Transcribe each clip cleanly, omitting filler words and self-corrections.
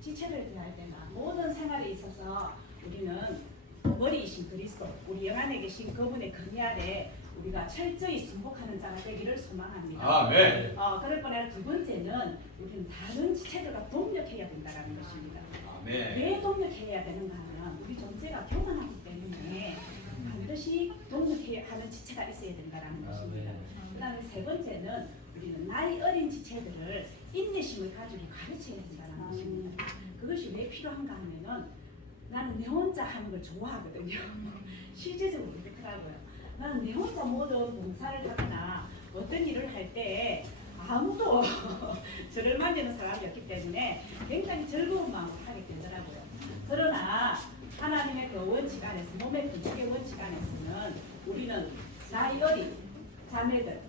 지체를 대할 때나 모든 생활에 있어서 우리는 머리이신 그리스도, 우리 영안에 계신 그분의 권위 아래 우리가 철저히 순복하는 자가 되기를 소망합니다. 아멘. 그럴 거나 두 번째는 우리는 다른 지체들과 동력해야 된다는 것입니다. 아멘. 왜 동력해야 되는가 하면 우리 존재가 교만하기 때문에 반드시 동력해야 하는 지체가 있어야 된다는 것입니다. 그 다음에 세 번째는 우리는 나이 어린 지체들을 인내심을 가지고 가르쳐야 된다는 것입니다. 그것이 왜 필요한가 하면은 나는 내 혼자 하는 걸 좋아하거든요. 실제적으로 그렇더라고요. 나는 내 혼자 모든 봉사를 하거나 어떤 일을 할 때 아무도 저를 만지는 사람이 없기 때문에 굉장히 즐거운 마음으로 하게 되더라고요. 그러나 하나님의 그 원칙 안에서, 몸의 건축의 원칙 안에서는 우리는 나이 어린 자매들을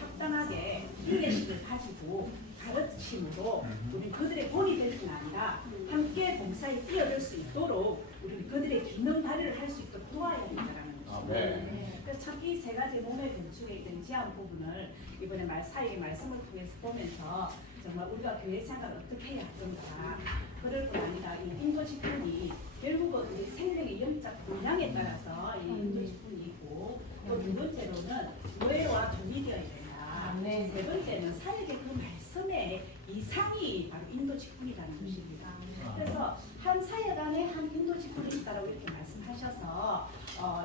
합당하게 인내심을 가지고 가르침으로 우리 그들의 본이 될 뿐 아니라 함께 봉사에 뛰어들 수 있도록 우리 그들의 기능 발휘를 할 수 있도록 도와야 된다는 것입니다. 그래서 참 이 세 가지 몸의 건축에 있는 제한 부분을 이번에 사역의 말씀을 통해서 보면서 정말 우리가 교회 생활을 어떻게 해야 하던가, 그럴 뿐 아니라 이 인도직분이 결국은 우리 생명의 영적 분량에 따라서 이 인도직분이 있고, 또 두 번째로는 노예와 종이 되어야 된다. 세 번째는 사역의 그 말씀의 이상이 바로 인도직분이라는 것입니다. 그래서 한 사역 안에 한 인도직분이 있다라고 이렇게 말씀하셔서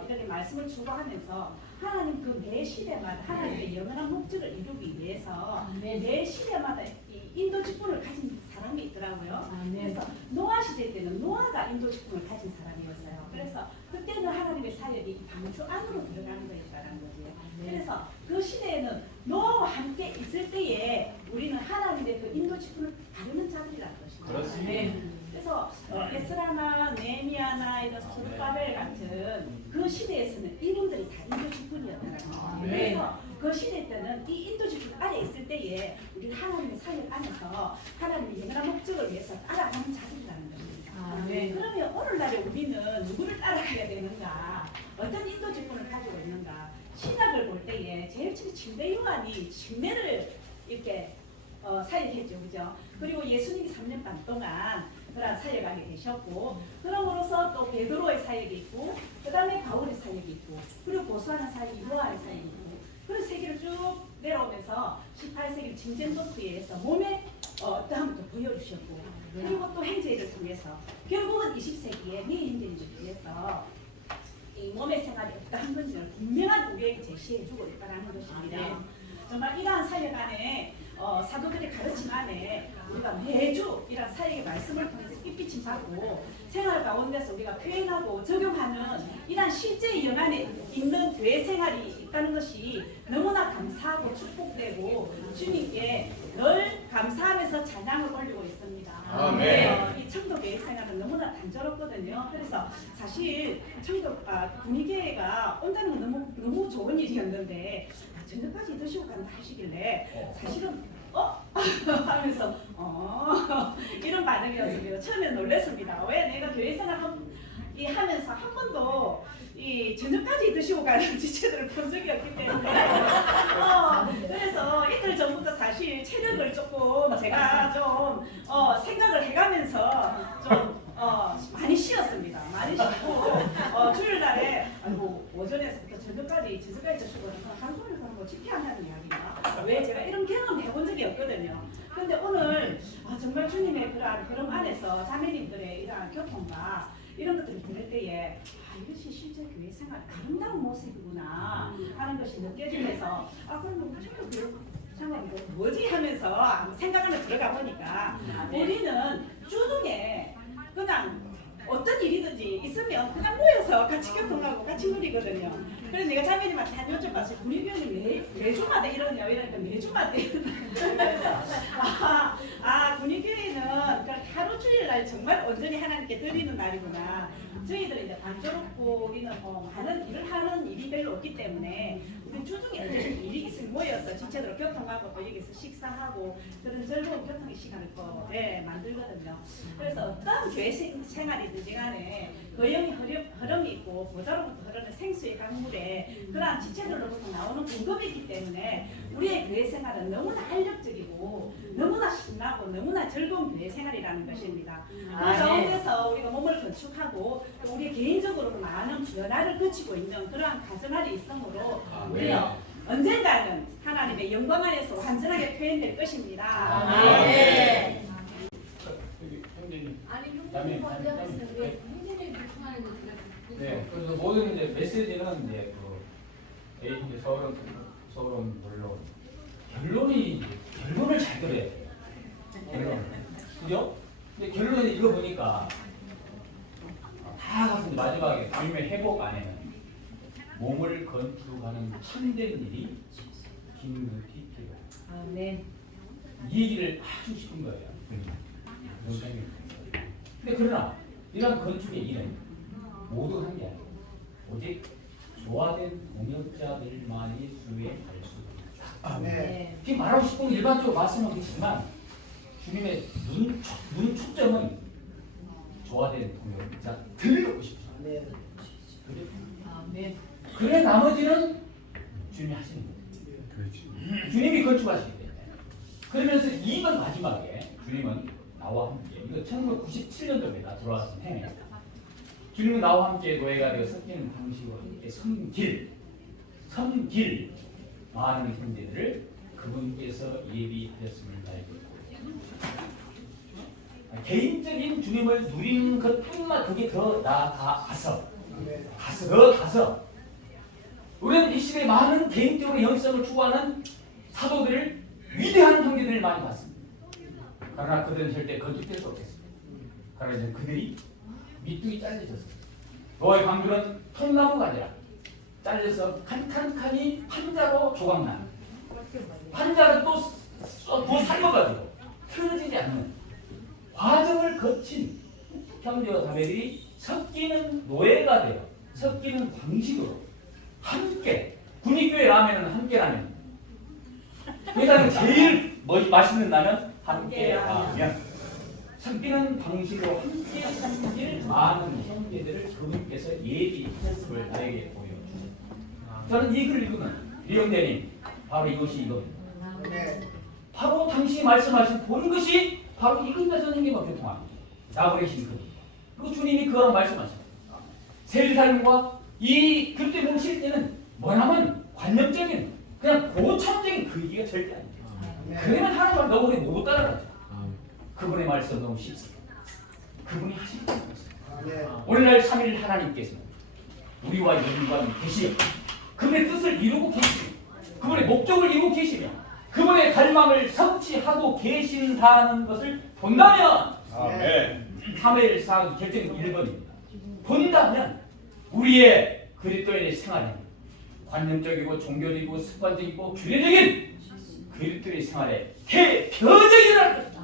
이렇게 말씀을 추구하면서 하나님 그 매 시대마다 하나님의 영원한 목적을 이루기 위해서 매 시대마다 이 인도직분을 가진 사람이 있더라고요. 그래서 노아 시대 때는 노아가 인도직분을 가진 사람이었어요. 그래서 그때는 하나님의 사역이 방주 안으로 들어가는 거였다는 거죠. 그래서 그 시대에는 노아와 함께 있을 때에 우리는 하나님의 그 인도직분을 다루는 자들이라는 것입니다. 그렇습니다. 그래서 에스라나 네미야나 이런 스룹바벨 같은 그 시대에서는 이분들이 다 인도직분이었다는 거예요. 그래서 그 시대 때는 이 인도직분 아래 있을 때에 우리 하나님의 사역 안에서 하나님의 영원한 목적을 위해서 따라가는 자들이라는 겁니다. 그러면 오늘날에 우리는 누구를 따라가야 되는가? 어떤 인도직분을 가지고 있는가? 신약을 볼 때에 제일 처음 침례 요한이 침례를 이렇게 사역했죠, 그죠? 그리고 예수님이 3년 반 동안 그런 사역하게 되셨고, 그러므로서 또 베드로의 사역이 있고, 그 다음에 바울의 사역이 있고, 그리고 고수하는 사역이 요한의 사역이 있고, 그런 세계를 쭉 내려오면서 18세기 진전 전투에서 몸에 어떠함도 보여주셨고, 그리고 또 행제를 통해서 결국은 20세기에 미인들을 통해서 이 몸의 생활이 어떠한 건지를 분명한 우리에게 제시해주고 있다는 것입니다. 정말 이러한 사역 안에 사도들의 가르침 안에 우리가 매주 이런 사역의 말씀을 통해서 삐삐침 받고 생활 가운데서 우리가 표현하고 적용하는 이러한 실제 영안에 있는 교회 생활이 있다는 것이 너무나 감사하고 축복되고 주님께 늘 감사하면서 찬양을 올리고 있습니다. 아멘. 이 청도교회 생활은 너무나 단조롭거든요. 그래서 사실 군의교회가 온다는 건 너무 좋은 일이었는데 저녁까지 드시고 간다 하시길래 사실은 하면서 이런 반응이었습니다. 처음에 놀랐습니다. 왜 내가 교회 생활 하면서 한 번도 이 저녁까지 드시고 가는 지체들을 본 적이 없기 때문에 그래서 이틀 전부터 사실 체력을 조금 제가 좀 생각을 해가면서 좀 많이 쉬었습니다. 많이 쉬고 주일날에 오전에서부터 저녁까지 드시고 한숨을 하는 거 지켜한다는 이야기가 왜 제가 이런 경험 해본 적이 없거든요. 근데 오늘 정말 주님의 그런 안에서 자매님들의 이러한 교통과 이런 것들을 들을 때에 이것이 실제 교회 생활 아름다운 모습이구나 하는 것이 느껴지면서 그럼 우리도 교회 생활이 뭐지 하면서 생각하며 들어가 보니까 우리는 주중에 그냥 어떤 일이든지 있으면 그냥 모여서 같이 교통하고 같이 누리거든요. 그래서 내가 자매님한테 한 여쭤봤어요. 군의교회는 매주마다 이러냐 이러니까 매주마다 이러냐. 군의교회는 하루 주일날 정말 온전히 하나님께 드리는 날이구나. 저희들은 이제 단조롭고 우리는 많은 일을 하는 일이 별로 없기 때문에 우리 주중에 어떤 일이 있으면 모여서 전체적으로 교통하고 또 여기서 식사하고 그런 즐거운 교통의 시간을 또 만들거든요. 그래서 어떤 교회 생활이든지 간에 거영의 흐름이 있고 보좌로부터 흐르는 생수의 강물에 그러한 지체들로부터 나오는 공급이 있기 때문에 우리의 교회 생활은 너무나 활력적이고 너무나 신나고 너무나 즐거운 교회 생활이라는 것입니다. 그 가운데서 우리가 몸을 건축하고 우리 개인적으로도 많은 변화를 거치고 있는 그러한 가정활이 있으므로 우리요 언젠가는 하나님의 영광 안에서 완전하게 표현될 것입니다. 형제님. 아니 형제님 먼저 하시는 왜 형제님 불편하는 거 제가 네. 그래서 모든 이제 메시지는 이제 그 이제 서울은 물론 결론을 잘 들어야 돼요. 결론. 그죠? 근데 결론을 읽어보니까 다 가서 마지막에 주님의 회복 안에는 몸을 건축하는 참된 일이 긴급히 필요해요. 네. 이 얘기를 아주 싶은 거예요. 근데 그러나 이런 건축의 일은 모두 한 게 아니고 오직 조화된 동역자들만이 수행할 수 있다. 네. 지금 말하고 싶은 일반적으로 말씀하겠지만 주님의 눈 초점은 조화된 동역자들이고 싶죠. 그래 나머지는 주님이 하시는 거예요. 주님이 건축하시기 때문에. 그러면서 이번 마지막에 주님은 나와 함께 이거 1997년도입니다. 돌아가신 해에 주님은 나와 함께 노예가 되어 섞이는 방식으로 함께 섬길 많은 형제들을 그분께서 예비하셨음을 알고 개인적인 주님을 누리는 것뿐만 그게 더 나아가서 우리는 이 시대에 많은 개인적으로 영성을 추구하는 사도들을 위대한 형제들을 많이 봤습니다. 그러나 그들은 절대 건축될 수 없겠습니다. 그러나 이제 그들이 밑둥이 잘려졌습니다. 노아의 강조는 통나무가 아니라 잘려서 칸칸칸이 판자로 조각난 판자를 또 삶아가지고 틀어지지 않는 과정을 거친 형제와 자매들이 섞이는 노예가 되어 섞이는 방식으로 함께 군의교회 라면은 함께 라면 세상에 제일 맛있는 라면 함께 라면 섞이는 방식으로 함께 섬길 많은 형제들을 그분께서 예비했음을 나에게 보여주셨습니다. 저는 이 글을 읽으면 리온대님 바로 이것이 이겁니다. 바로 당신이 말씀하신 본 것이 바로 이것과 선생님과 교통합니다. 나그네신 그 그리고 주님이 그거랑 말씀하십니다. 새 삶과 이 그때 보실 때는 뭐냐면 관념적인 그냥 고참적인 그 얘기가 절대 아니에요. 그러면 하나님을 너무 우리 못 따라가죠. 그분의 말씀 너무 쉽습니다. 그분이 하시는 말씀. 오늘날 3일 하나님께서는 우리와 연관이 계시며 그분의 뜻을 이루고 계시며 그분의 목적을 이루고 계시며 그분의 갈망을 성취하고 계신다는 것을 본다면 3일 사항 결정 1번입니다. 본다면 우리의 그리스도인의 생활은 관념적이고 종교적이고 습관적이고 규례적인 그리스도의 생활에 대표적이라는 것입니다.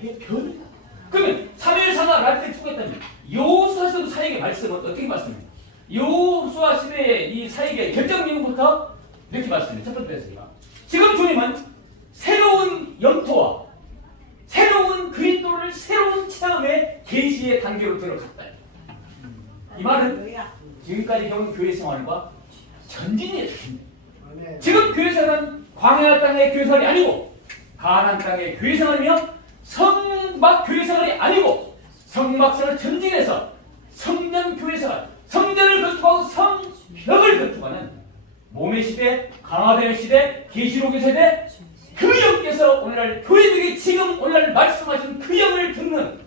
대표적이다. 그러면 3.1사가 날때 죽었다면 여호수아서도 사역의 말씀은 어떻게 말씀합니까? 여호수아 시대의 이 사역의 결정님부터 이렇게 말씀합니다. 첫 번째에서요. 지금 주님은 새로운 영토와 새로운 그리스도를 새로운 체험의 계시의 단계로 들어갔다. 이 말은 지금까지 겪은 교회 생활과 전진이에요. 지금 교회 생활은 광야 땅의 교회 생활이 아니고 가나안 땅의 교회 생활이며 성막 교회 생활이 아니고 성막 생활 전진해서 성전 교회 생활, 성전을 건축하고 성벽을 건축하는 몸의 시대, 강화되는 시대, 계시록의 세대 그 영께서 오늘날 교회들에게 지금 오늘날 말씀하신 그 영을 듣는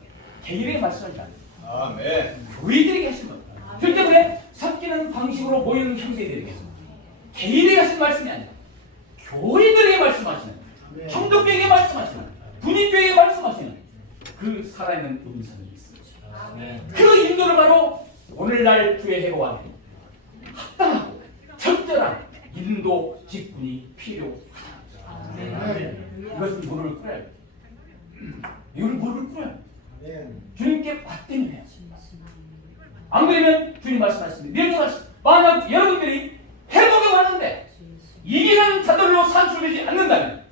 개인에게 말씀하시다. 아멘. 교회들에게 하신 겁니다. 그 때문에 섞이는 방식으로 모이는 형제들에게 개인에게 하신 말씀이 아니라 교회들에게 말씀하시는 성도교회에게 말씀하시는 군인교회에게 말씀하시는 그 살아있는 음성이 있습니다. 그 인도를 바로 오늘날 교회 회고와 합당하고 적절한 인도 직분이 필요하다. 이것은 무릎을 꿇어야 돼. 이걸 무릎을 꿇어야 돼. 주님께 받기는 해요. 안 그러면 주님 말씀하셨습니다. 만약 여러분들이 회복에 왔는데 이기는 자들로 산출되지 않는다면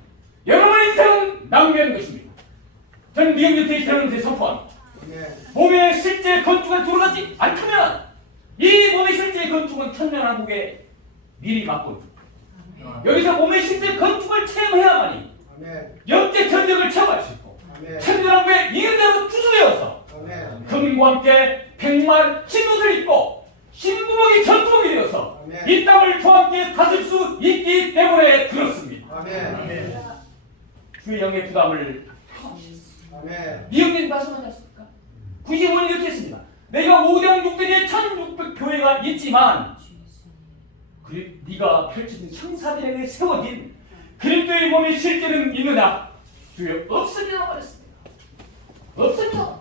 여러분의 인생은 낭비하는 것입니다. 저는 미국 테이스트를 선포합니다. 몸의 실제 건축에 들어가지 않다면 이 몸의 실제 건축은 천년왕국에 미리 맞고 여기서 몸의 실제 건축을 체험해야만이 영적 전쟁을 체험할 수 있고 천년왕국의 이은대로 투수되어서 금과 함께 백말 신옷을 입고 신부목이 전투복이 되어서 이 땅을 저와 함께 다스릴 수 있기 때문에 그렇습니다. 주의 영의 부담을 미영님 말씀하셨습니까? 95년 이렇게 했습니다. 내가 5대 6대의 1600 교회가 있지만 네가 펼쳐진 형사들에게 세워진 그리스도의 몸의 실제는 있느냐? 주여 없습니다 말했습니다. 없습니다.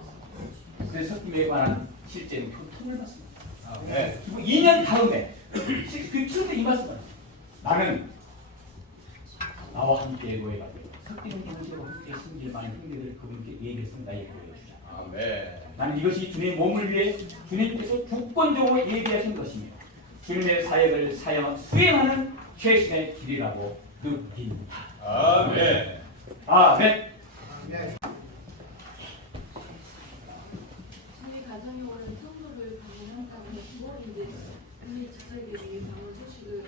그래서 섞임에 관한 실제는 교통을 받습니다. 그리고 2년 다음에 그 칠때 이 말씀을 나는 나와 함께 교회가 되고 섞이는 형제와 함께 승질 많은 형제들을 그분께 예배했습니다. 예배해 주자. 나는 이것이 주님의 몸을 위해 주님께서 주권적으로 예배하신 것이며 주님의 사역을 수행하는 최신의 길이라고 느낍니다. 아멘. 아멘. 저희 가정에 오는 성도를 방문한다고 했고 이제 우리 집사님이 방문 소식을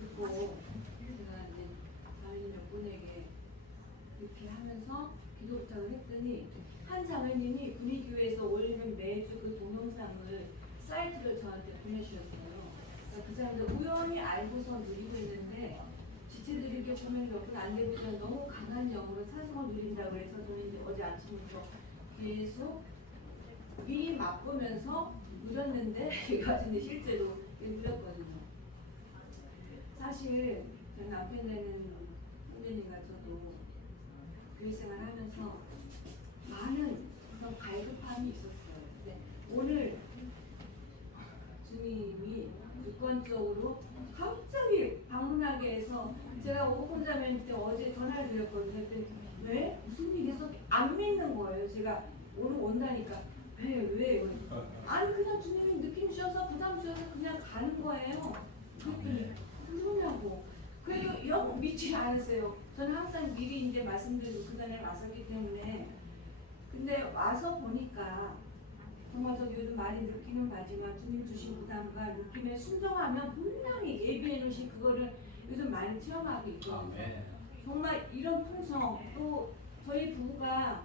듣고 제가 이제 다른 몇 분에게 이렇게 하면서 기도 부탁을 했더니 한 자매님이 군의교회에서 올리는 매주 그 동영상을 사이트를 저한테 보내주셨어요. 그 사람들 우연히 알고서 누리고 있는데 지체들이 이렇게 보면 몇 분 안 되고 너무 강한 영으로 사성을 누린다고 해서 저는 이제 어제 아침부터 계속 미리 맛보면서 누렸는데 제가 근데 실제로 누렸거든요. 사실 저희 남편 되는 선생님과 저도 교회 생활하면서 많은 그런 갈급함이 있었어요. 근데 오늘 주님이 주권적으로 갑자기 방문하게 해서 제가 오혼자면 때 어제 전화를 드렸거든요. 그랬더니 왜? 무슨 일이서? 안 믿는 거예요. 제가 오늘 온다니까 왜? 아니 그냥 주님이 느낌 주셔서 부담 주셔서 그냥 가는 거예요. 그랬더니 그러냐고. 그래도 영 믿지 않으세요. 저는 항상 미리 이제 말씀드리고 그날에 왔었기 때문에 근데 와서 보니까 정말 저 요즘 많이 느끼는 바지만 주님 주신 부담과 느낌에 순종하면 분명히 예비해 놓으신 그거를 요즘 많이 체험하고 있거든요. 정말 이런 풍성 또 저희 부부가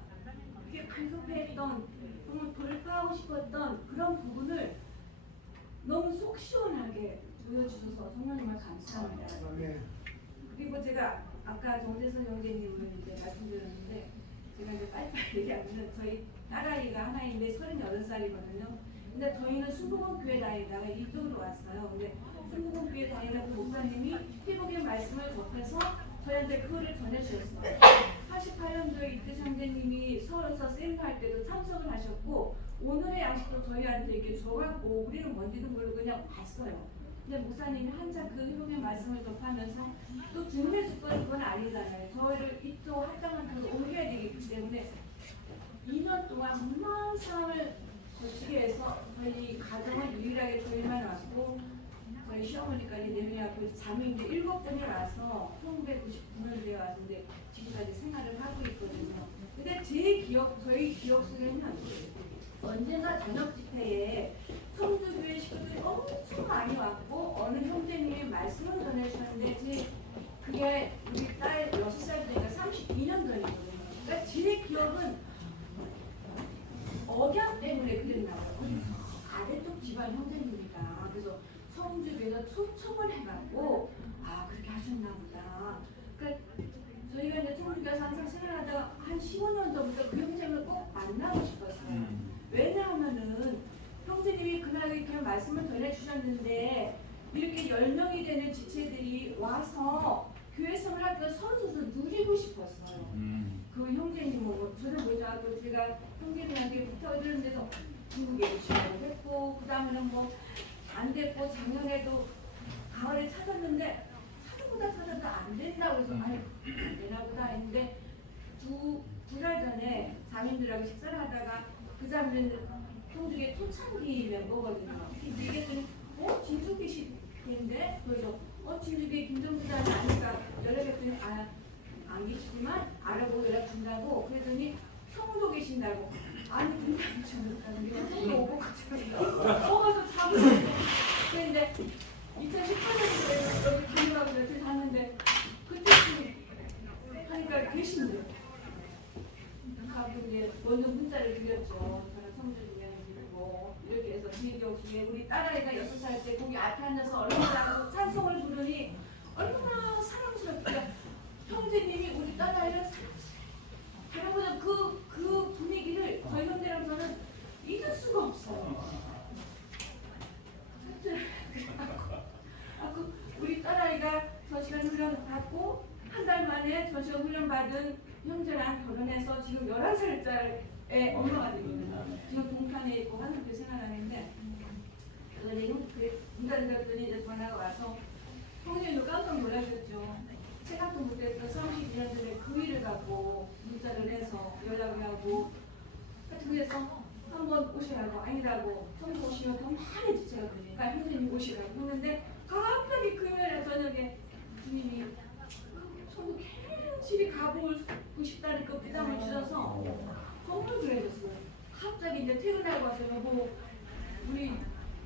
그렇게 간섭했던 정말 돌파하고 싶었던 그런 부분을 너무 속 시원하게 보여주셔서 정말 감사합니다. 그리고 제가 아까 정재선 형제님을 이제 말씀드렸는데 제가 이제 빨리빨리 얘기하면 저희 딸아이가 하나인데 38살이거든요. 근데 저희는 순복음 교회 다니다가 이쪽으로 왔어요. 근데 순복음 교회 다니다가 그 목사님이 회복의 말씀을 접해서 저희한테 그거를 전해주셨어요. 88년도에 이때 형제님이 서울에서 세미나할 때도 참석을 하셨고 오늘의 양식도 저희한테 이렇게 줘갖고 우리는 뭔지도 모르고 그냥 봤어요. 근데 목사님이 한참 그 회복의 말씀을 접하면서 또 주님의 주권은 그건 아니잖아요. 저희를 이쪽 할당한테로 옮겨야 되기 때문에 2년 동안 무난 상황을 거치게 해서 저희 가정은 유일하게 저희만 왔고 저희 시어머니까지 4명이 왔고 자매인데 7분이 와서 1999년도에 왔는데 지금까지 생활을 하고 있거든요. 근데 저희 기억 속에는 언젠가 저녁 집회에 성주교회 식구들이 엄청 많이 왔고 어느 형제님이 말씀을 전해주셨는데 그게 우리 딸 6살 되니까 32년 전이거든요. 그러니까 제 기억은 억양 때문에 그랬나 봐요. 아래쪽 집안 형제님이다. 그래서 성주교회에서 초청을 해갖고 그렇게 하셨나 보다. 그러니까 저희가 이제 성주교회에서 항상 생활하다가 한 15년 전부터 그 형제님을 꼭 만나고 싶었어요. 왜냐하면은 형제님이 그날 이렇게 말씀을 전해주셨는데 이렇게 10명이 되는 지체들이 와서 교회 생활할 때 서로서로 누리고 싶었어요. 그 형제님 저는 뭐죠? 제가 형제님한테 부탁을 드렸는데도 중국에 오시라고 했고 그 다음에는 안 됐고 작년에도 가을에 찾았는데 찾아도 안 된다고 해서 안 되나 보다 했는데 두 달 전에 자매들하고 식사를 하다가 그 사람들은 형들의 초창기 멤버거든요. 얘기했더니 진숙이 씨 근데 그래서 진주계 김정부장이 아니까 연락했더니 안 계시지만 알아보고 연락 준다고 그랬더니 성도 계신다고. 아니 분단이 잘못하는 게 성도 오고 가서 자고 그런데 2018년도에 여기 다녀가고 며칠 갔는데 그때쯤 하니까 계신대요. 가끔 이제 먼저 문자를 드렸죠. 저는 성도 중이고 이렇게 해서 뒤에 우리 딸아이가 6살 때 거기 앞에 앉아서 얼마나 찬송을 부르니 얼마나 사랑스럽게 형제님이 우리 딸아이를 여러분은 그 분위기를 저희 형제랑서는 잊을 수가 없어요. 우리 딸아이가 저시간 훈련 받고 한 달 만에 저시간 훈련 받은 형제랑 결혼해서 지금 11살짜리 엄마가 되거든요. 지금 동탄에 있고 한국에 생활하는데 그래서 문자 드렸더니 이제 전화가 와서 형제님도 깜짝 놀라셨죠. 생각도 못했던 32년 전에 그 일을 갖고 문자를 해서 연락을 하고 그래서 한번 오시라고 아니라고 성도 오시면 더 많이 지체가 되니까 형제님 오시라고 했는데 갑자기 금요일 저녁에 주님이 성도 괜히 가보고 싶다는 그 부담을 주셔서 정말 그래졌어요. 갑자기 이제 퇴근하고 와서 여보 우리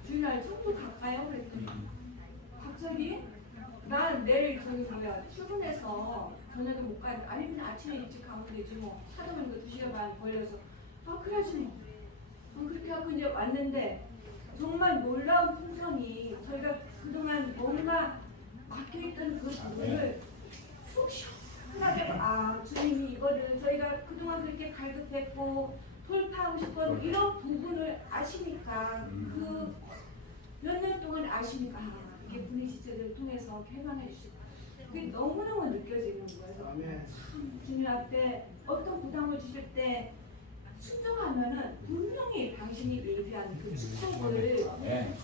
주일날 성도 갈까요? 그랬더니 갑자기 난 내일 출근해서 저녁에 못 가는데 아니 그냥 아침에 일찍 가면 되지 뭐 하다 보니까 2시간 반 걸려서 그래야지 뭐 그렇게 하고 이제 왔는데 정말 놀라운 풍성이 저희가 그동안 뭔가 막혀있던 그 부분을 속 시원하게 주님이 이거를 저희가 그동안 그렇게 갈급했고 돌파하고 싶은 이런 부분을 아시니까 그 몇 년 동안 아시니까 이게 분위지체를 통해서 개방해 주시고 그게 너무너무 느껴지는 거예요. 참 주님 앞에 어떤 부담을 주실 때 순종하면은 분명히 당신이 얘기한 그 축복을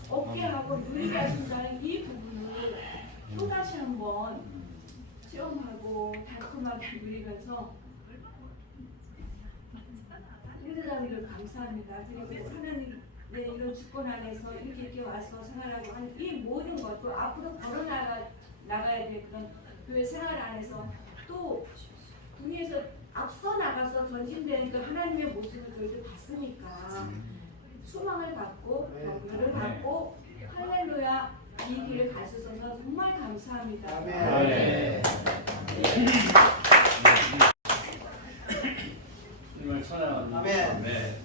얻게 하고 누리게 하신다는 이 부분을 또다시 한번 체험하고 달콤하게 누리면서 은혜자비를 감사합니다. 그리고 하나님의 이런 주권 안에서 이렇게 와서 생활하고 하는 이 모든 것도 앞으로 걸어나가야 될 그런 교회 생활 안에서 또 분위에서 앞서 나가서 전진되는 그 하나님의 모습을 저희들 봤으니까 소망을 갖고 격려를 받고 할렐루야 이 길을 갈 수 있어서 정말 감사합니다. 주님을 찬양합니다. 아멘.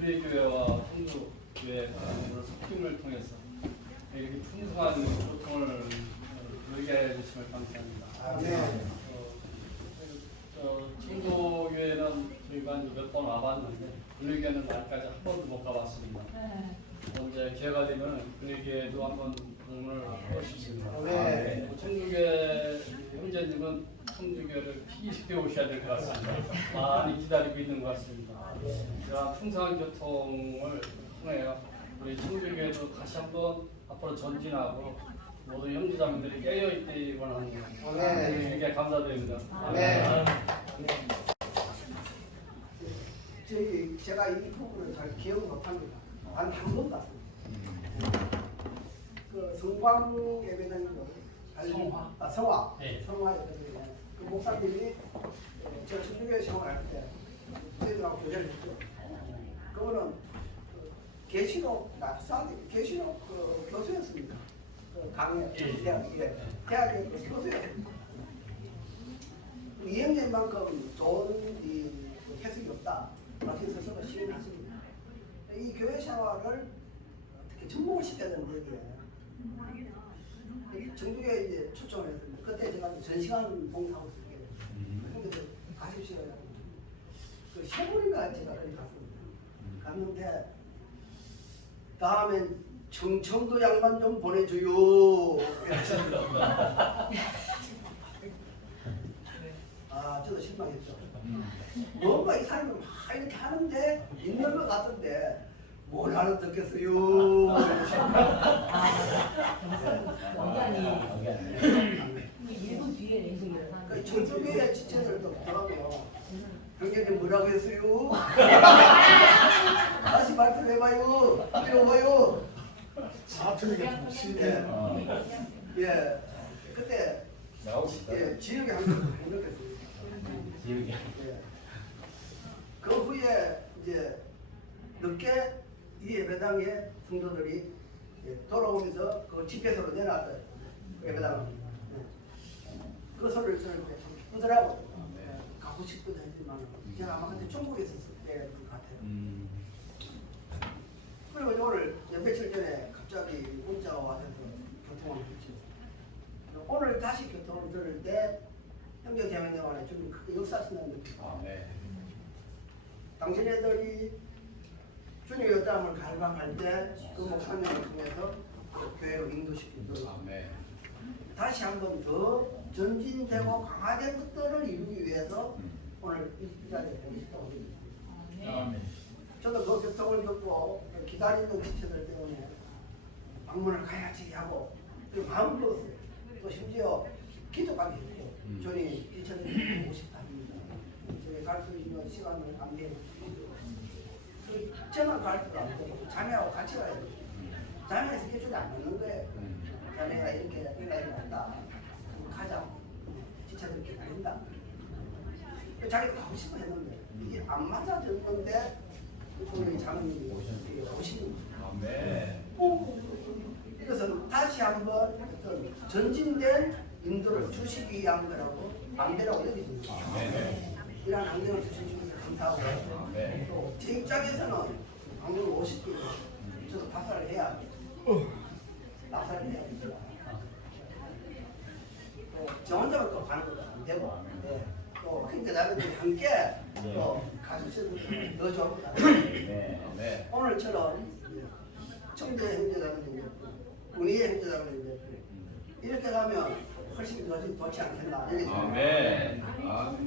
우리 교회와 성도교회 섞임을 통해서 이렇게 풍성한 교통을 누리게 해주심을 감사합니다. 성도교회는 저희가 몇 번 와봤는데 분리교회는 아직까지 한 번도 못 가봤습니다. 언제 기회가 되면 분리교회도 한번 방문을 하고 싶습니다. 청주교회 형제님은 청주교회를 피식해 오셔야 될 것 같습니다. 많이 기다리고 있는 것 같습니다. 이러한 풍성한 교통을 통해 우리 청주교회도 다시 한번 앞으로 전진하고 모든 형제자매들이 깨어있기 원합니다. 주님께 감사드립니다. 제가 이 부분을 잘 기억 못합니다. 한 번도 봤습니다. 그 성광 예배당이요. 성화. 성화 예배당이요. 그 목사님이 저 청주교회 생활할 때 저희들하고 교제를 했죠. 그거는 계시록 계시록 교수였습니다. 그 강의 대학의 그 교수였습니다. 이 형제만큼 좋은 이 해석이 없다. 마치 스스로 시인하십니다. 이 교회 생활을 어떻게 접목을 시켜야 되는 얘기예요. 정부에 이제 초청을 했습니다. 그때 제가 전시관 봉사하고 있었어요. 근데 가십시오. 그 세월인가 제가 거기 갔습니다. 갔는데 다음엔 청청도 양반 좀 보내줘요. 저도 실망했죠. 뭔가 이 사람이 막 이렇게 하는데 있는 것 같은데 뭘 하는 듣겠어요. 원장님 1분 뒤에 내시기를 하는데 청주교회 지체들도 들어가면 형제님 뭐라고 했어요? 다시 말씀해봐요. 들어봐요. 사투리가 좀 심해. 예, 그때 나오고 싶다. 예, 지역에 한번 느꼈어요. 지역이. 예. 그 후에 이제 늦게 이 예배당에 성도들이 돌아오면서 그 집회소로 내놨어요. 그 예배당을. 그 소리를 들을 때 좀 기쁘더라고요. 가고 싶기도 했지만 제가 아마 그때 중국에 있었을 때인 것 같아요. 그리고 오늘 며칠 전에 갑자기 문자가 와서 교통을 했죠. 오늘 다시 교통을 들을 때 형제자매들 안에 좀 크게 역사스러운 느낌. 당신네들이 주님의 어떠함을 갈망할 때 그 목사님을 통해서 교회로 인도시키도록 다시 한 번 더 전진되고 강화된 것들을 이루기 위해서 오늘 이 자리에 오고 싶다고 합니다. 저도 그 교통을 듣고 기다리는 지체들 때문에 방문을 가야지 하고 그 마음 먹었어요. 또 심지어 기도까지 했고 주님 지체들 보고 싶답니다. 저희 갈 수 있는 시간을 안 되고 저만 갈 수도 안 되고 자매하고 같이 가야 돼요. 자매가 스케줄이 안 맞는 거예요. 자매가 이렇게 일날이 난다. 가자. 지체들 기다린다. 자기가 가고 싶어 했는데 이게 안 맞아졌는데 우리 장로님이 오시는 거예요. 이것은 다시 한번 어떤 전진된 인도를 주시기 위한 거라고 안배라고 여기십니다. 이런 환경을 주신 주님 감사하고 또 제 입장에서는 방송을 50km 저도 박살을 해야 돼요. 박살을 해야 됩니다. 저 혼자만 또 가는 것도 안 되고 또 형제자매들이 함께 또 가주시는 더 좋을 것 같아요. 오늘처럼 청대 형제자매들 군의의 형제자매들 이렇게 가면 훨씬 더 좋지 않겠나.